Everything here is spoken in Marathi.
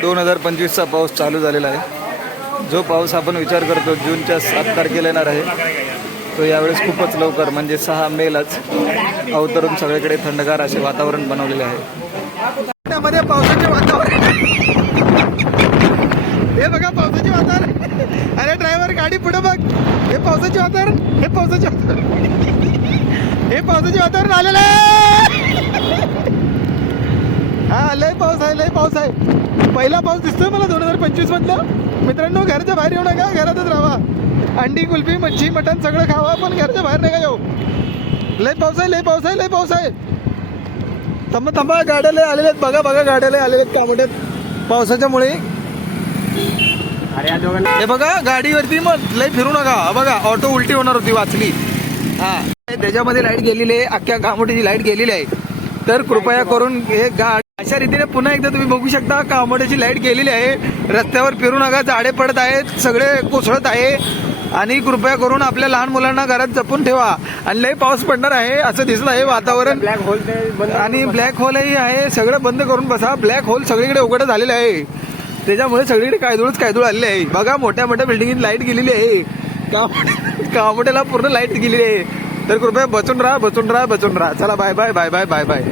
2025चा पाऊस चालू झालेला आहे. जो पाऊस आपण विचार करतो जूनच्या 7 तारखेला येणार आहे, तो यावेळेस खूपच लवकर म्हणजे 6 मेलाच अवतरून सगळीकडे थंडगार असे वातावरण बनवलेले आहे. त्यामध्ये पावसाचे वातावरण, हे बघा पावसाचे वातावरण. अरे ड्रायव्हर गाडी पुढे बघ. हे पावसाचे वातावरण, हे पावसाचे वातावरण, हे पावसाचे वातावरण आलेलं आहे. हा लय पाऊस आहे, लय पाऊस आहे. पहिला पाऊस दिसतोय मला 2025 मधला. मित्रांनो घराच्या बाहेर येऊ नका, घरातच राहा. अंडी कुल्फी मच्छी मटण सगळं खावा, पण घरच्या बाहेर नका येऊ. लय पाऊस आहे, लय पाऊस आहे, लय पाऊस आहे. थांबा थांबा, गाड्या लय आलेल्या आहेत. बघा बघा गाड्या लय आलेल्या आहेत कामट्यात पावसाच्यामुळे. हे बघा गाडीवरती मग लय फिरू नका. बघा ऑटो उलटी होणार होती, वाचली. हा त्याच्यामध्ये लाईट गेलेली आहे, अख्ख्या कामोठीची लाईट गेलेली आहे. तर कृपया करून हे गाडी अशा रीतीने पुन्हा एकदा तुम्ही बघू शकता. कामोठीची लाईट गेलेली आहे. रस्त्यावर फिरू नका, झाडे पडत आहेत, सगळे कोसळत आहे. आणि कृपया करून आपल्या लहान मुलांना घरात जपून ठेवा. आणि लय पाऊस पडणार आहे असं दिसत आहे वातावरण. ब्लॅक होल आणि ब्लॅक होलही आहे. सगळं बंद करून बसा. ब्लॅक होल सगळीकडे उघड झालेलं आहे, त्याच्यामुळे सगळीकडे कायदूळ आलेले आहे. बघा मोठ्या मोठ्या बिल्डिंगीत लाईट गेलेली आहे. कामोठ्याला पूर्ण लाईट गेलेली आहे. तर कृपया बचून राहा. चला bye bye bye bye bye bye.